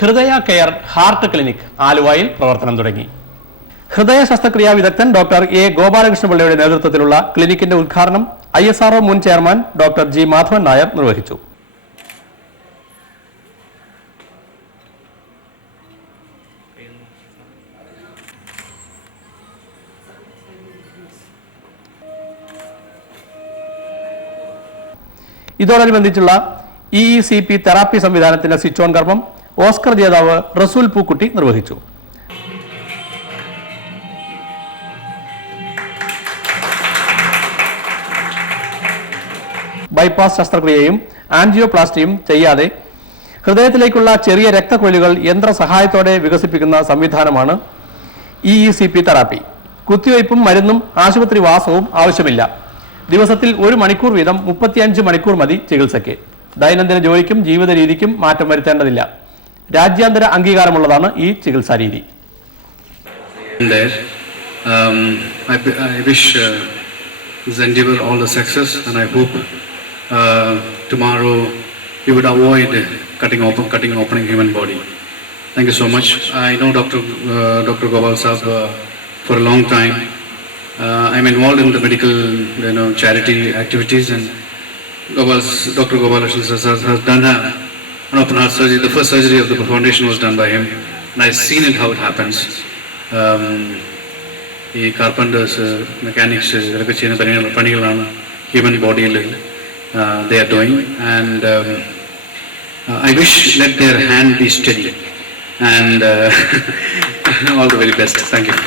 ഹൃദയ care heart clinic ആലുവയിൽ പ്രവർത്തനം തുടങ്ങി. ഹൃദയ ശസ്ത്രക്രിയാ വിദഗ്ധൻ ഡോക്ടർ എ ഗോപാലകൃഷ്ണപിള്ളയുടെ നേതൃത്വത്തിലുള്ള ക്ലിനിക്കിന്റെ ഉദ്ഘാടനം ISRO മുൻ chairman doctor G Madhavan Nair നിർവഹിച്ചു. ഇതോടനുബന്ധിച്ചുള്ള EECP തെറാപ്പി സംവിധാനത്തിന്റെ സ്വിച്ച് ഓൺ കർമ്മം ഓസ്കർ ജേതാവ് റസൂൽ പൂക്കുട്ടി നിർവഹിച്ചു. ബൈപ്പാസ് ശസ്ത്രക്രിയയും ആൻജിയോപ്ലാസ്റ്റിയും ചെയ്യാതെ ഹൃദയത്തിലേക്കുള്ള ചെറിയ രക്തക്കൊഴലുകൾ യന്ത്ര സഹായത്തോടെ വികസിപ്പിക്കുന്ന സംവിധാനമാണ് EECP തെറാപ്പി. കുത്തിവയ്പും മരുന്നും ആശുപത്രി വാസവും ആവശ്യമില്ല. ദിവസത്തിൽ 1 മണിക്കൂർ വീതം 35 മണിക്കൂർ മതി ചികിത്സയ്ക്ക്. ദൈനംദിന ജോലിക്കും ജീവിത രീതിക്കും മാറ്റം വരുത്തേണ്ടതില്ല. രാജ്യാന്തര അംഗീകാരമുള്ളതാണ് ഈ ചികിത്സാ രീതി. I wish Zendival all the success, and I hope tomorrow you would avoid cutting opening human body. Thank you so much. I know Dr. Gopal Saab for a long time. I'm involved in the medical, charity activities, and Dr. Gopalkrishna has done an open heart surgery. The first surgery of the foundation was done by him, and I've seen it how it happens. The carpenters, mechanics, human body they are doing, and I wish let their hand be steady, and all the very best. Thank you.